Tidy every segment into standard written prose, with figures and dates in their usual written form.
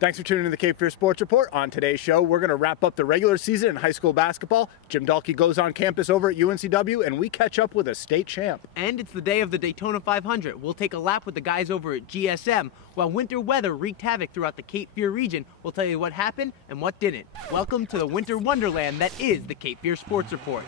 Thanks for tuning in to the Cape Fear Sports Report. On today's show, we're going to wrap up the regular season in high school basketball. Jim Dahlke goes on campus over at UNCW, and we catch up with a state champ. And it's the day of the Daytona 500. We'll take a lap with the guys over at GSM. While winter weather wreaked havoc throughout the Cape Fear region, we'll tell you what happened and what didn't. Welcome to the winter wonderland that is the Cape Fear Sports Report.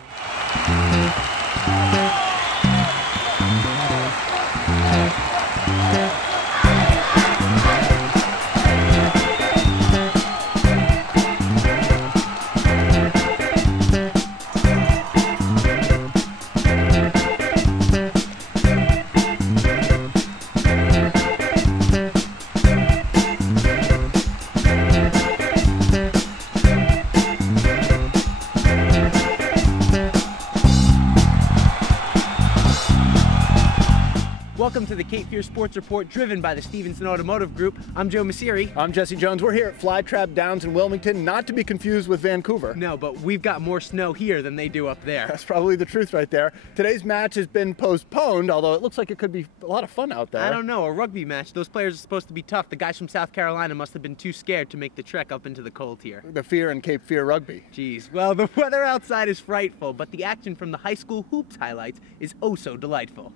Welcome to the Cape Fear Sports Report, driven by the Stevenson Automotive Group. I'm Joe Messeri. I'm Jesse Jones. We're here at Flytrap Downs in Wilmington, not to be confused with Vancouver. No, but we've got more snow here than they do up there. That's probably the truth right there. Today's match has been postponed, although it looks like it could be a lot of fun out there. I don't know, a rugby match. Those players are supposed to be tough. The guys from South Carolina must have been too scared to make the trek up into the cold here. The fear in Cape Fear rugby. Jeez, well, the weather outside is frightful, but the action from the high school hoops highlights is oh so delightful.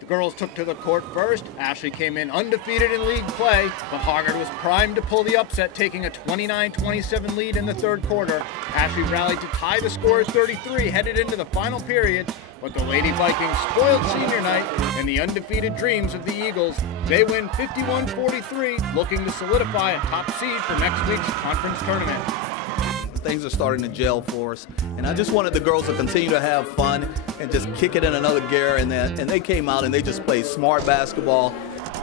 The girls took to the court first. Ashley came in undefeated in league play, but Hoggard was primed to pull the upset, taking a 29-27 lead in the third quarter. Ashley rallied to tie the score at 33, headed into the final period, but the Lady Vikings spoiled senior night and the undefeated dreams of the Eagles. They win 51-43, looking to solidify a top seed for next week's conference tournament. Things are starting to gel for us, and I just wanted the girls to continue to have fun and just kick it in another gear, and they came out and they just played smart basketball.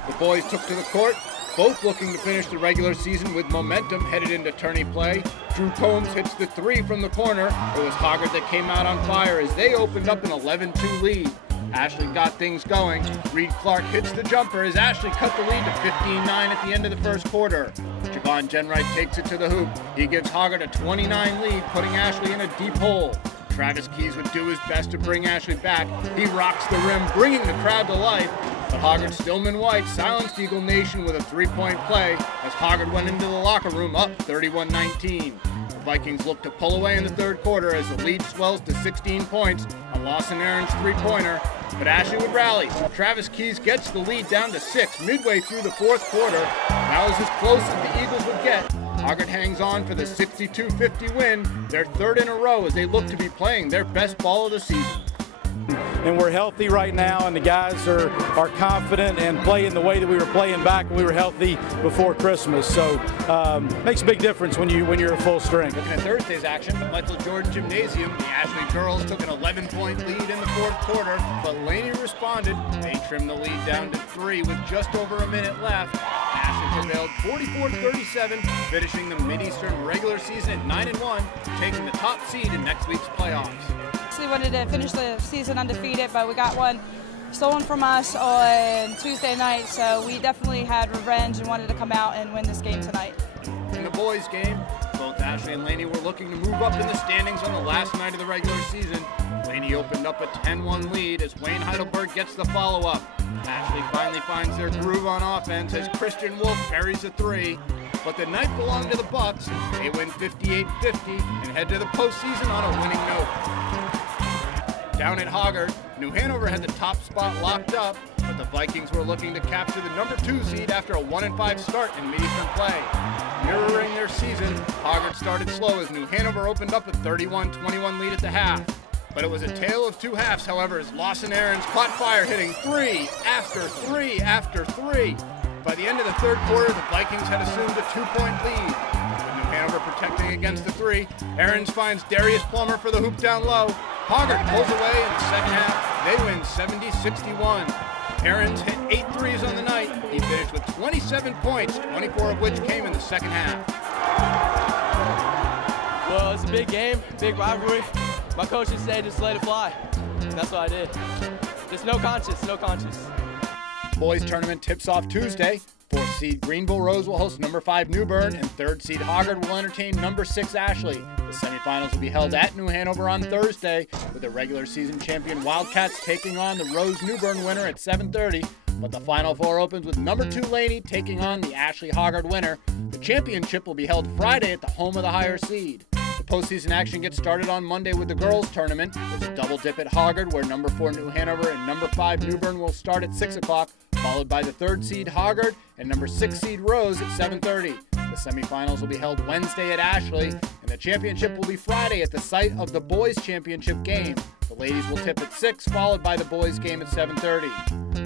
The boys took to the court, both looking to finish the regular season with momentum headed into tourney play. Drew Combs hits the three from the corner. It was Hoggard that came out on fire as they opened up an 11-2 lead. Ashley got things going. Reed Clark hits the jumper as Ashley cut the lead to 15-9 at the end of the first quarter. Javon Genwright takes it to the hoop. He gives Hoggard a 29 lead, putting Ashley in a deep hole. Travis Keys would do his best to bring Ashley back. He rocks the rim, bringing the crowd to life. But Hoggard Stillman White silenced Eagle Nation with a three-point play as Hoggard went into the locker room up 31-19. The Vikings look to pull away in the third quarter as the lead swells to 16 points on Lawson Aaron's three-pointer. But Ashley would rally. Travis Keys gets the lead down to 6 midway through the fourth quarter. That was as close as the Eagles would get. Hoggard hangs on for the 62-50 win, their third in a row as they look to be playing their best ball of the season. And we're healthy right now, and the guys are confident and playing the way that we were playing back when we were healthy before Christmas. So makes a big difference when you're at full strength. Looking at Thursday's action, the Michael Jordan Gymnasium, the Ashley girls took an 11-point lead in the fourth quarter, but Laney responded. They trimmed the lead down to 3 with just over a minute left. Ashley prevailed 44-37, finishing the Mid-Eastern regular season at 9-1, taking the top seed in next week's playoffs. We wanted to finish the season undefeated, but we got one stolen from us on Tuesday night, so we definitely had revenge and wanted to come out and win this game tonight. In the boys' game, both Ashley and Laney were looking to move up in the standings on the last night of the regular season. Laney opened up a 10-1 lead as Wayne Heidelberg gets the follow-up. Ashley finally finds their groove on offense as Christian Wolf buries a 3. But the night belonged to the Bucks. They win 58-50 and head to the postseason on a winning note. Down at Hoggard, New Hanover had the top spot locked up, but the Vikings were looking to capture the number 2 seed after a 1-5 start in Mid-Eastern play. Mirroring their season, Hoggard started slow as New Hanover opened up a 31-21 lead at the half. But it was a tale of two halves, however, as Lawson Aarons caught fire, hitting 3 after 3 after 3. By the end of the third quarter, the Vikings had assumed a 2-point lead. With New Hanover protecting against the 3, Aarons finds Darius Plummer for the hoop down low. Hoggard pulls away in the second half. They win 70-61. Aarons hit 8 threes on the night. He finished with 27 points, 24 of which came in the second half. Well, it's a big game, big rivalry. My coaches said just let it fly. That's what I did. Just no conscience, no conscience. Boys tournament tips off Tuesday. 4th seed Greenville Rose will host number 5 New Bern, and 3rd seed Hoggard will entertain number 6 Ashley. The semifinals will be held at New Hanover on Thursday, with the regular season champion Wildcats taking on the Rose New Bern winner at 7:30. But the Final Four opens with number 2 Laney taking on the Ashley Hoggard winner. The championship will be held Friday at the home of the higher seed. The postseason action gets started on Monday with the girls' tournament. There's a double dip at Hoggard, where number 4 New Hanover and number 5 Newbern will start at 6 o'clock, followed by the 3rd seed Hoggard and number 6 seed Rose at 7:30. The semifinals will be held Wednesday at Ashley, and the championship will be Friday at the site of the boys' championship game. The ladies will tip at 6, followed by the boys' game at 7:30.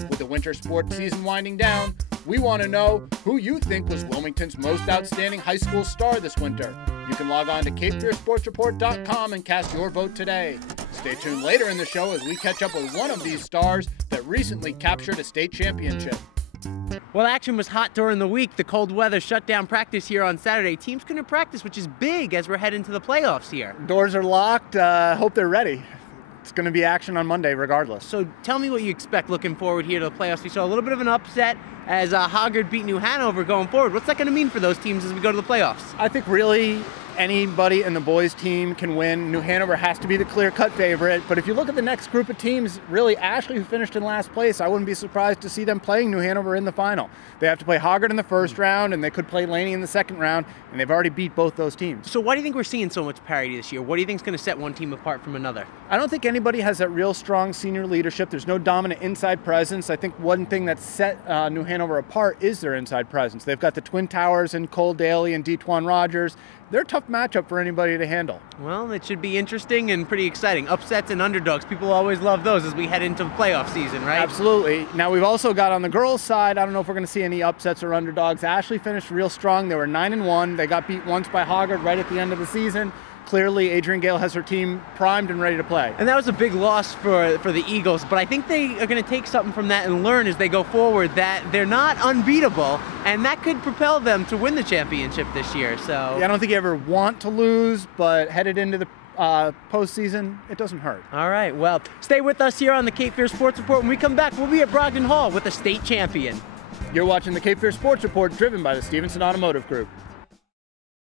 With the winter sports season winding down, we want to know who you think was Wilmington's most outstanding high school star this winter. You can log on to CapeFearSportsReport.com and cast your vote today. Stay tuned later in the show as we catch up with one of these stars that recently captured a state championship. Well, action was hot during the week. The cold weather shut down practice here on Saturday. Teams couldn't practice, which is big as we're heading to the playoffs here. Doors are locked. Hope they're ready. It's going to be action on Monday regardless. So tell me what you expect looking forward here to the playoffs. We saw a little bit of an upset as Hoggard beat New Hanover going forward. What's that going to mean for those teams as we go to the playoffs? I think really anybody in the boys team can win. New Hanover has to be the clear-cut favorite. But if you look at the next group of teams, really Ashley, who finished in last place, I wouldn't be surprised to see them playing New Hanover in the final. They have to play Hoggard in the first round, and they could play Laney in the second round, and they've already beat both those teams. So why do you think we're seeing so much parity this year? What do you think is going to set one team apart from another? I don't think anybody has that real strong senior leadership. There's no dominant inside presence. I think one thing that set New Hanover apart is their inside presence. They've got the Twin Towers and Cole Daly and Detwan Rogers. They're a tough matchup for anybody to handle. Well, it should be interesting and pretty exciting. Upsets and underdogs, people always love those as we head into the playoff season, right? Absolutely. Now, we've also got on the girls' side, I don't know if we're going to see any upsets or underdogs. Ashley finished real strong. They were 9-1. They got beat once by Hoggard right at the end of the season. Clearly, Adrian Gale has her team primed and ready to play. And that was a big loss for the Eagles, but I think they are going to take something from that and learn as they go forward that they're not unbeatable, and that could propel them to win the championship this year. So yeah, I don't think you ever want to lose, but headed into the postseason, it doesn't hurt. All right, well, stay with us here on the Cape Fear Sports Report. When we come back, we'll be at Brogdon Hall with the state champion. You're watching the Cape Fear Sports Report, driven by the Stevenson Automotive Group.